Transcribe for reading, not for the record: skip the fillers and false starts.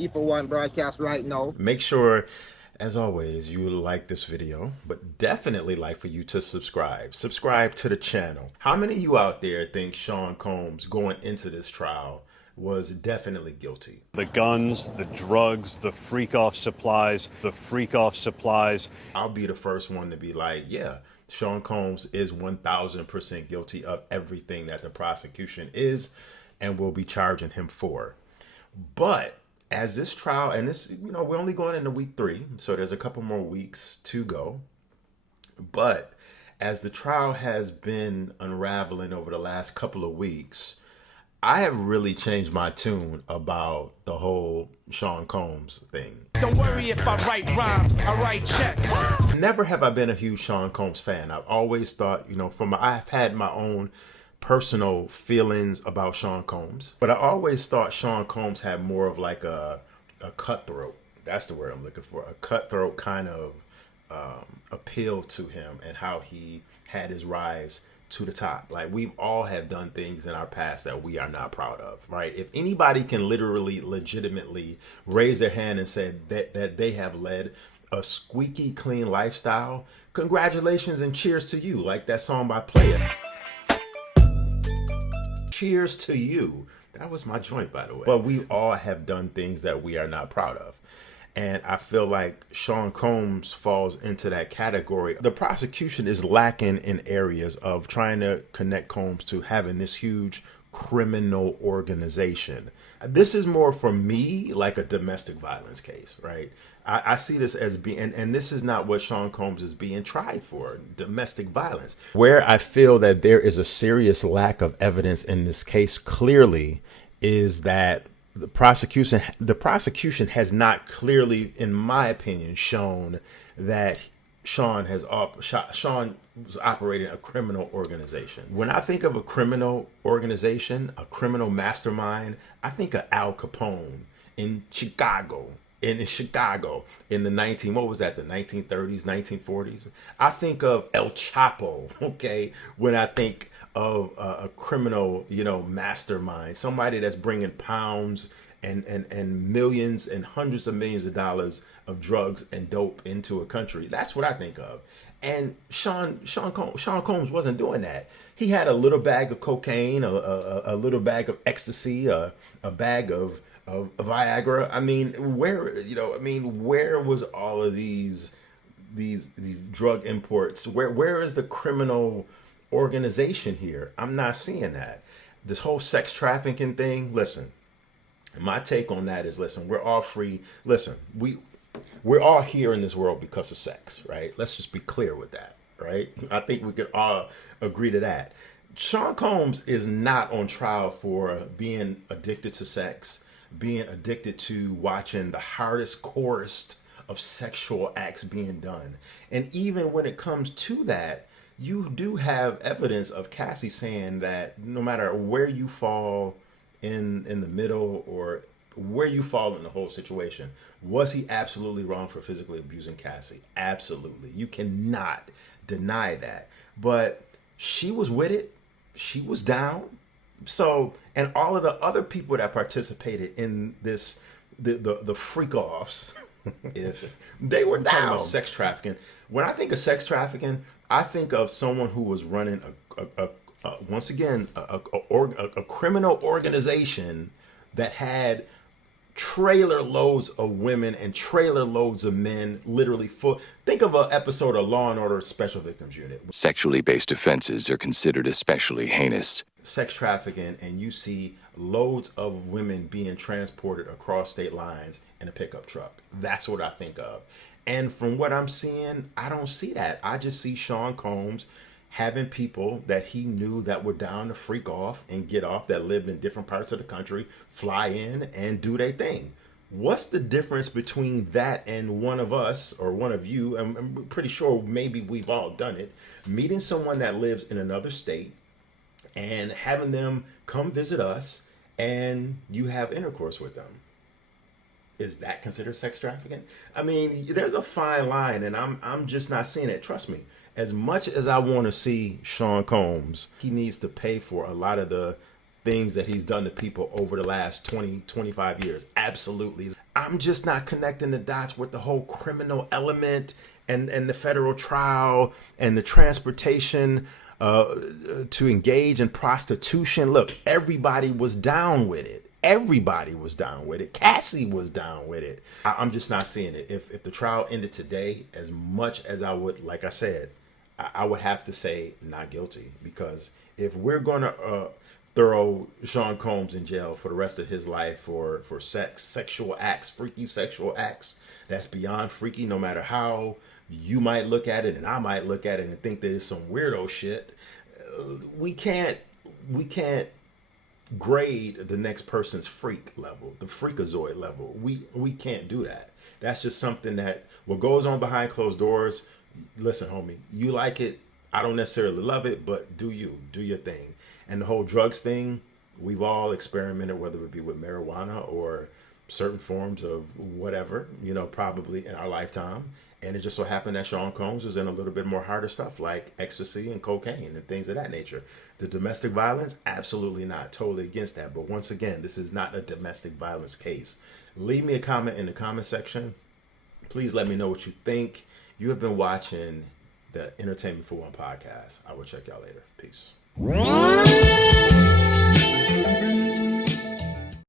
E for One broadcast right now. Make sure, as always, you like this video, but definitely like for you to subscribe. Subscribe to the channel. How many of you out there think Sean Combs going into this trial was definitely guilty? The guns, the drugs, the freak-off supplies, I'll be the first one to be like, yeah, Sean Combs is 1000% guilty of everything that the prosecution is and will be charging him for. But as this trial, and this, we're only going into week 3, so there's a couple more weeks to go. But as the trial has been unraveling over the last couple of weeks, I have really changed my tune about the whole Sean Combs thing. Don't worry if I write rhymes, I write checks. Never have I been a huge Sean Combs fan. I've always thought, I've had my own personal feelings about Sean Combs, but I always thought Sean Combs had more of like a cutthroat. That's the word I'm looking for. A cutthroat kind of appeal to him and how he had his rise to the top. Like, we all have done things in our past that we are not proud of, right? If anybody can literally legitimately raise their hand and say that they have led a squeaky clean lifestyle, congratulations and cheers to you. Like that song by Player. Cheers to you. That was my joint, by the way. But we all have done things that we are not proud of. And I feel like Sean Combs falls into that category. The prosecution is lacking in areas of trying to connect Combs to having this huge criminal organization. This is more for me like a domestic violence case, right? I see this as being, and this is not what Sean Combs is being tried for, domestic violence. Where I feel that there is a serious lack of evidence in this case clearly is that the prosecution has not clearly, in my opinion, shown that Sean was operating a criminal organization. When I think of a criminal organization, a criminal mastermind, I think of Al Capone in Chicago. In the 1930s, 1940s. I think of El Chapo, okay, when I think of a criminal, mastermind, somebody that's bringing pounds and millions and hundreds of millions of dollars of drugs and dope into a country. That's what I think of. And Sean Combs wasn't doing that. He had a little bag of cocaine, a little bag of ecstasy, a bag of Viagra. I mean, where was all of these drug imports? Where is the criminal organization here? I'm not seeing that. This whole sex trafficking thing, listen, my take on that is, listen, we're all free. Listen, we're all here in this world because of sex, right? Let's just be clear with that, right? I think we could all agree to that. Sean Combs is not on trial for being addicted to sex, being addicted to watching the hardest, corest of sexual acts being done. And even when it comes to that, you do have evidence of Cassie saying that no matter where you fall in the middle or where you fall in the whole situation, was he absolutely wrong for physically abusing Cassie? Absolutely. You cannot deny that. But she was with it. She was down. So, and all of the other people that participated in this, the freak offs, if they were down. About sex trafficking. When I think of sex trafficking, I think of someone who was running once again a criminal organization that had trailer loads of women and trailer loads of men, literally full. Think of an episode of Law and Order Special Victims Unit. Sexually based offenses are considered especially heinous. Sex trafficking, and you see loads of women being transported across state lines in a pickup truck. That's what I think of. And from what I'm seeing, I don't see that. I just see Sean Combs having people that he knew that were down to freak off and get off, that lived in different parts of the country, fly in and do their thing. What's the difference between that and one of us or one of you? I'm pretty sure maybe we've all done it. Meeting someone that lives in another state and having them come visit us and you have intercourse with them. Is that considered sex trafficking? I mean, there's a fine line, and I'm just not seeing it. Trust me. As much as I want to see Sean Combs, he needs to pay for a lot of the things that he's done to people over the last 20, 25 years. Absolutely. I'm just not connecting the dots with the whole criminal element and the federal trial and the transportation to engage in prostitution. Look, everybody was down with it. Everybody was down with it. Cassie was down with it. I'm just not seeing it. If the trial ended today, as much as I would, like I said, I would have to say not guilty, because if we're going to throw Sean Combs in jail for the rest of his life for sexual acts, freaky sexual acts, that's beyond freaky, no matter how you might look at it and I might look at it and think that it's some weirdo shit. We can't grade the next person's freak level, the freakazoid level. We can't do that. That's just something that what goes on behind closed doors. Listen, homie, you like it. I don't necessarily love it, but do your thing. And the whole drugs thing, we've all experimented, whether it be with marijuana or certain forms of whatever, probably in our lifetime. And it just so happened that Sean Combs was in a little bit more harder stuff like ecstasy and cocaine and things of that nature. The domestic violence, absolutely not. Totally against that. But once again, this is not a domestic violence case. Leave me a comment in the comment section. Please let me know what you think. You have been watching the Entertainment for One podcast. I will check y'all later. Peace.